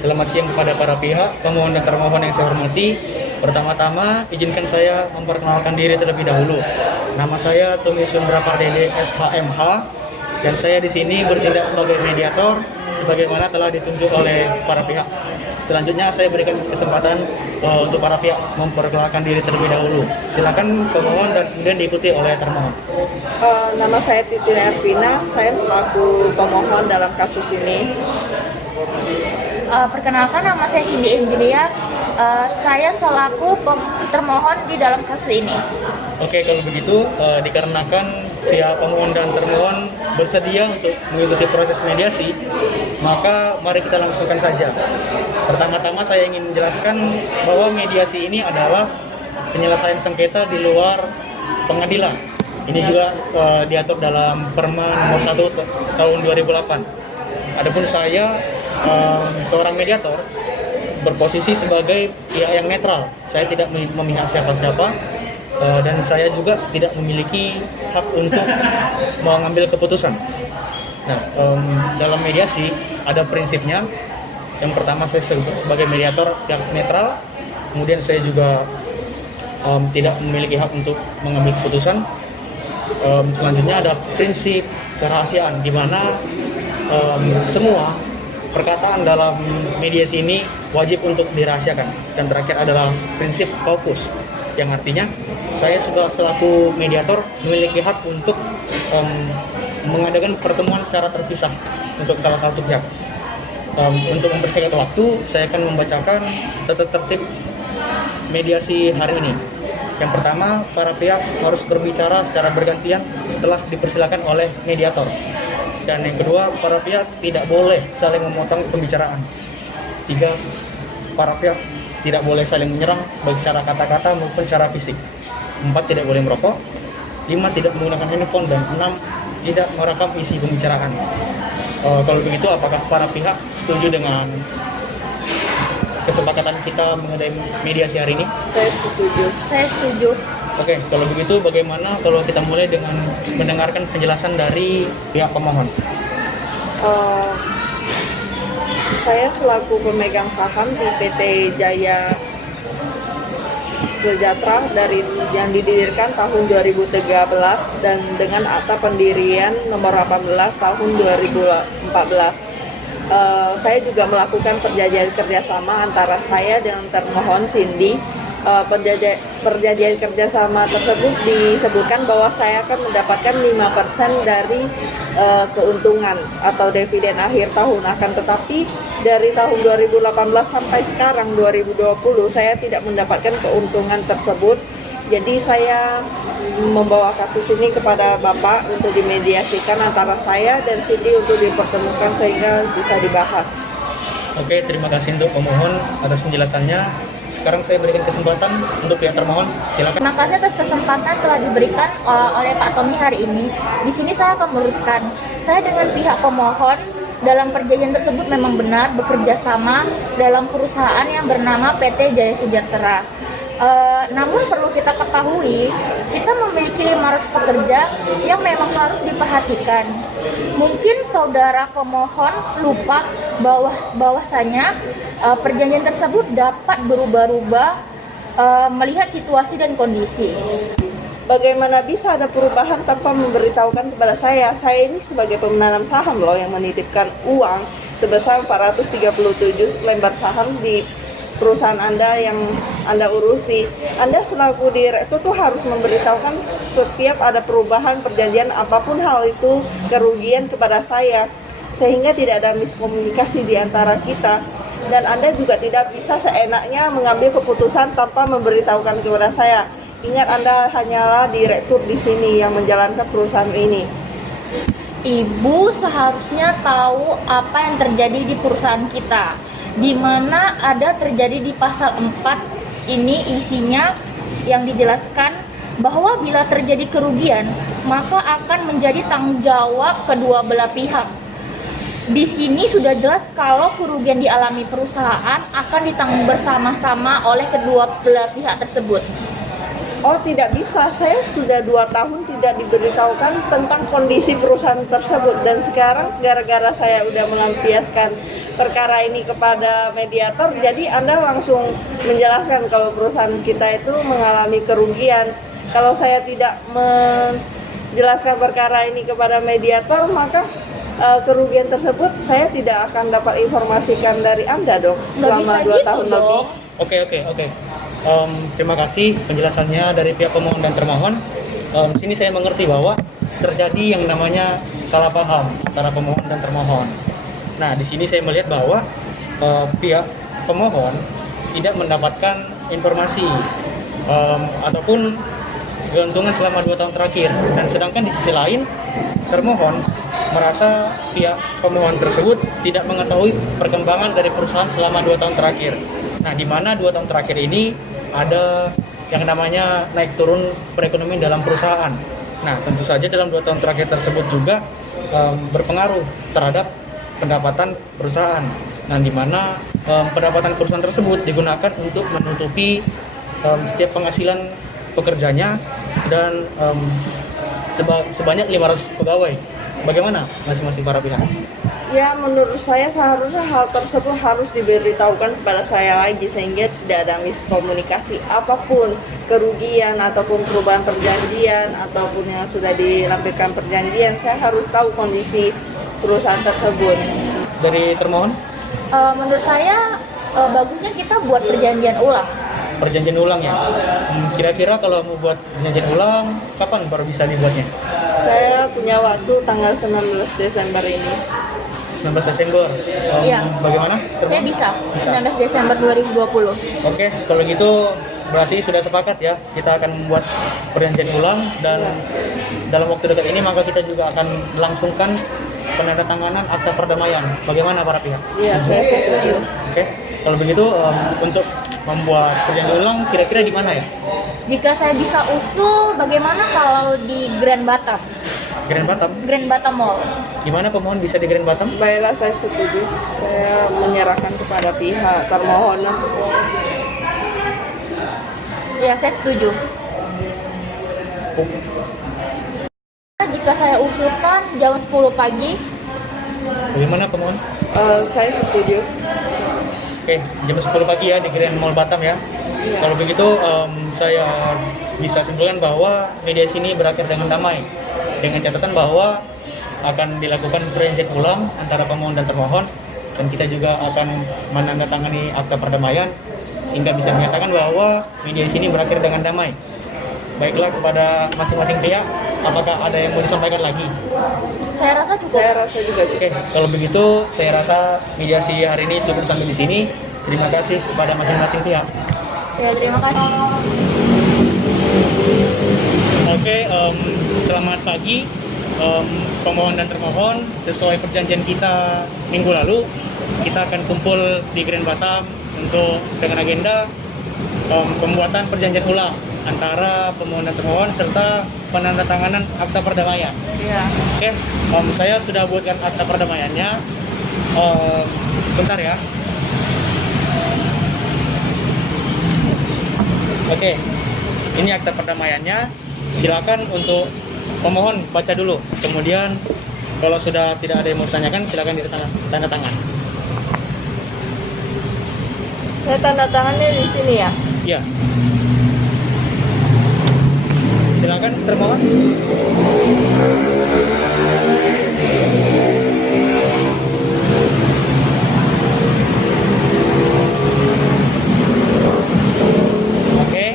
Selamat siang kepada para pihak, pemohon dan termohon yang saya hormati. Pertama-tama, izinkan saya memperkenalkan diri terlebih dahulu. Nama saya Tommy Sundra Pardede, SHMH, dan saya di sini bertindak sebagai mediator, sebagaimana telah ditunjuk oleh para pihak. Selanjutnya, saya berikan kesempatan untuk para pihak memperkenalkan diri terlebih dahulu. Silakan pemohon dan kemudian diikuti oleh termohon. Nama saya Titi Ervina, saya selaku pemohon dalam kasus ini. Perkenalkan, nama saya Cindy Angelia. Saya selaku termohon di dalam kasus ini. Oke, kalau begitu dikarenakan pihak pemohon dan termohon bersedia untuk mengikuti proses mediasi, maka mari kita langsungkan saja. Pertama-tama saya ingin menjelaskan bahwa mediasi ini adalah penyelesaian sengketa di luar pengadilan. Ini juga diatur dalam Permen Nomor 1 Tahun 2008. Adapun saya seorang mediator berposisi sebagai pihak yang netral. Saya tidak memihak siapa-siapa dan saya juga tidak memiliki hak untuk mengambil keputusan. Nah, dalam mediasi ada prinsipnya. Yang pertama, saya sebagai mediator yang netral. Kemudian saya juga tidak memiliki hak untuk mengambil keputusan. Selanjutnya ada prinsip kerahasiaan, di mana semua perkataan dalam mediasi ini wajib untuk dirahasiakan. Dan terakhir adalah prinsip kaukus, yang artinya saya selaku mediator memiliki hak untuk mengadakan pertemuan secara terpisah untuk salah satu pihak. Untuk mempersingkat waktu, saya akan membacakan tata tertib mediasi hari ini. Yang pertama, para pihak harus berbicara secara bergantian setelah dipersilakan oleh mediator. Dan yang kedua, para pihak tidak boleh saling memotong pembicaraan. 3, para pihak tidak boleh saling menyerang baik secara kata-kata maupun secara fisik. 4, tidak boleh merokok. 5, tidak menggunakan handphone. Dan 6, tidak merekam isi pembicaraan. Kalau begitu, apakah para pihak setuju dengan kesepakatan kita mengenai mediasi hari ini? Saya setuju. Saya setuju. Oke, kalau begitu bagaimana kalau kita mulai dengan mendengarkan penjelasan dari pihak pemohon? Saya selaku pemegang saham di PT Jaya Sejahtera yang didirikan tahun 2013 dan dengan akta pendirian nomor 18 tahun 2014. Saya juga melakukan perjanjian kerjasama antara saya dengan termohon Cindy. Perjanjian kerjasama tersebut disebutkan bahwa saya akan mendapatkan 5% dari keuntungan atau dividen akhir tahun. Akan tetapi dari tahun 2018 sampai sekarang 2020 saya tidak mendapatkan keuntungan tersebut. Jadi saya membawa kasus ini kepada Bapak untuk dimediasikan antara saya dan Cindy untuk dipertemukan sehingga bisa dibahas. Oke, terima kasih untuk pemohon atas penjelasannya. Sekarang saya berikan kesempatan untuk pihak termohon. Silakan. Terima kasih atas kesempatan telah diberikan oleh Pak Tommy hari ini. Di sini saya akan meluruskan. Saya dengan pihak pemohon dalam perjanjian tersebut memang benar bekerja sama dalam perusahaan yang bernama PT Jaya Sejahtera. Namun perlu kita ketahui, kita memiliki 500 pekerja yang memang harus diperhatikan. Mungkin saudara pemohon lupa bahwasanya perjanjian tersebut dapat berubah-ubah melihat situasi dan kondisi. Bagaimana bisa ada perubahan tanpa memberitahukan kepada saya? Saya ini sebagai penanam saham loh yang menitipkan uang sebesar 437 lembar saham di perusahaan Anda yang Anda urusi. Anda selaku direktur tuh harus memberitahukan setiap ada perubahan perjanjian apapun hal itu kerugian kepada saya, sehingga tidak ada miskomunikasi di antara kita. Dan Anda juga tidak bisa seenaknya mengambil keputusan tanpa memberitahukan kepada saya. Ingat, Anda hanyalah direktur di sini yang menjalankan perusahaan ini. Ibu seharusnya tahu apa yang terjadi di perusahaan kita, di mana ada terjadi di pasal 4 ini isinya yang dijelaskan bahwa bila terjadi kerugian maka akan menjadi tanggung jawab kedua belah pihak. Di sini sudah jelas kalau kerugian dialami perusahaan akan ditanggung bersama-sama oleh kedua belah pihak tersebut. Oh, tidak bisa. Saya sudah 2 tahun tidak diberitahukan tentang kondisi perusahaan tersebut. Dan sekarang gara-gara saya udah melampiaskan perkara ini kepada mediator, jadi Anda langsung menjelaskan kalau perusahaan kita itu mengalami kerugian. Kalau saya tidak menjelaskan perkara ini kepada mediator, maka kerugian tersebut saya tidak akan dapat informasikan dari Anda dong selama 2 tahun lebih. Oke. Terima kasih penjelasannya dari pihak pemohon dan termohon. Sini saya mengerti bahwa terjadi yang namanya salah paham antara pemohon dan termohon. Nah, di sini saya melihat bahwa pihak pemohon tidak mendapatkan informasi ataupun keuntungan selama 2 tahun terakhir, dan sedangkan di sisi lain termohon merasa pihak pemohon tersebut tidak mengetahui perkembangan dari perusahaan selama 2 tahun terakhir. Nah, di mana 2 tahun terakhir ini ada yang namanya naik turun perekonomian dalam perusahaan. Nah, tentu saja dalam 2 tahun terakhir tersebut juga berpengaruh terhadap pendapatan perusahaan. Nah, di mana pendapatan perusahaan tersebut digunakan untuk menutupi setiap penghasilan pekerjanya dan sebanyak 500 pegawai. Bagaimana masing-masing para pihak? Ya, menurut saya seharusnya hal tersebut harus diberitahukan kepada saya lagi sehingga tidak ada miskomunikasi apapun, kerugian ataupun perubahan perjanjian ataupun yang sudah dilampirkan perjanjian. Saya harus tahu kondisi perusahaan tersebut. Dari termohon? Menurut saya bagusnya kita buat perjanjian ulang. Perjanjian ulang ya. Kira-kira kalau mau buat perjanjian ulang, kapan baru bisa dibuatnya? Saya punya waktu tanggal 19 Desember ini. 19 Desember. Iya. Bagaimana? Saya bisa. Bisa. 19 Desember 2020. Oke, kalau gitu berarti sudah sepakat ya, kita akan membuat perjanjian ulang, dan dalam waktu dekat ini maka kita juga akan melangsungkan penandatanganan akta perdamaian. Bagaimana para pihak? Iya, saya setuju. Oke, kalau begitu untuk membuat perjanjian ulang kira-kira di mana ya? Jika saya bisa usul, bagaimana kalau di Grand Batam? Grand Batam. Grand Batam Mall. Gimana pemohon bisa di Grand Batam? Baiklah, saya setuju. Saya menyerahkan kepada pihak termohon. Ya, saya setuju. Jika saya usulkan jam 10 pagi, Bagaimana pemohon? Saya setuju. Oke, jam 10 pagi ya di Grand Mall Batam ya. Iya. Kalau begitu saya bisa simpulkan bahwa mediasi ini berakhir dengan damai, dengan catatan bahwa akan dilakukan perjanjian ulang antara pemohon dan termohon, dan kita juga akan menandatangani akta perdamaian sehingga bisa menyatakan bahwa mediasi ini berakhir dengan damai. Baiklah, kepada masing-masing pihak, apakah ada yang mau disampaikan lagi? saya rasa cukup. Saya rasa juga cukup. Oke, kalau begitu saya rasa mediasi hari ini cukup sampai di sini. Terima kasih kepada masing-masing pihak. Ya, terima kasih. Oke, selamat pagi pemohon dan termohon. Sesuai perjanjian kita minggu lalu, kita akan kumpul di Grand Batam untuk dengan agenda pembuatan perjanjian ulang antara pemohon dan termohon serta penandatanganan akta perdamaian. Iya. Oke, saya sudah buatkan akta perdamaiannya. Bentar ya. Oke, ini akta perdamaiannya. Silakan untuk pemohon baca dulu. Kemudian kalau sudah tidak ada yang mau ditanyakan, silakan ditanda tangan. Saya tanda tangannya di sini ya. Ya. Silakan termohon. Oke.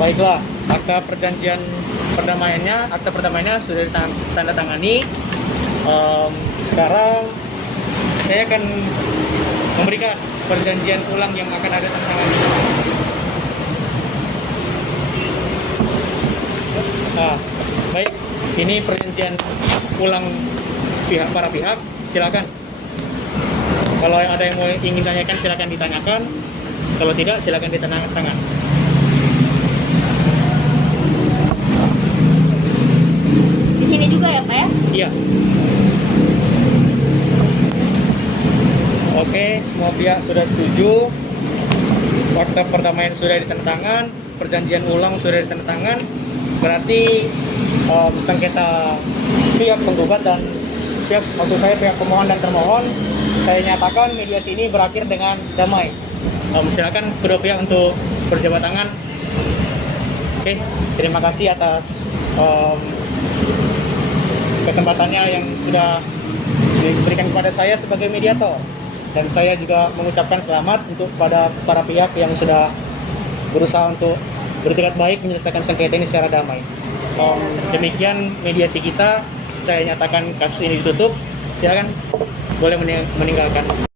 Baiklah, akta perjanjian akta perdamaiannya sudah ditandatangani. Sekarang saya akan memberikan perjanjian ulang yang akan ada tanda tangan. Nah, baik, ini perjanjian ulang para pihak. Silakan. Kalau ada yang mau ingin tanyakan, silakan ditanyakan. Kalau tidak, silakan ditanda tangan. Di sini juga ya, Pak ya? Iya. Oke, semua pihak sudah setuju. Akta perdamaian sudah ditandatangan, perjanjian ulang sudah ditandatangan. Berarti sengketa pihak penggugat dan pihak, maksud saya pihak pemohon dan termohon, saya nyatakan mediasi ini berakhir dengan damai. Silakan kedua pihak untuk berjabat tangan. Oke, terima kasih atas kesempatannya yang sudah diberikan kepada saya sebagai mediator. Dan saya juga mengucapkan selamat untuk pada para pihak yang sudah berusaha untuk bertindak baik menyelesaikan sengketa ini secara damai. Demikian mediasi kita, saya nyatakan kasus ini ditutup. Silakan boleh meninggalkan.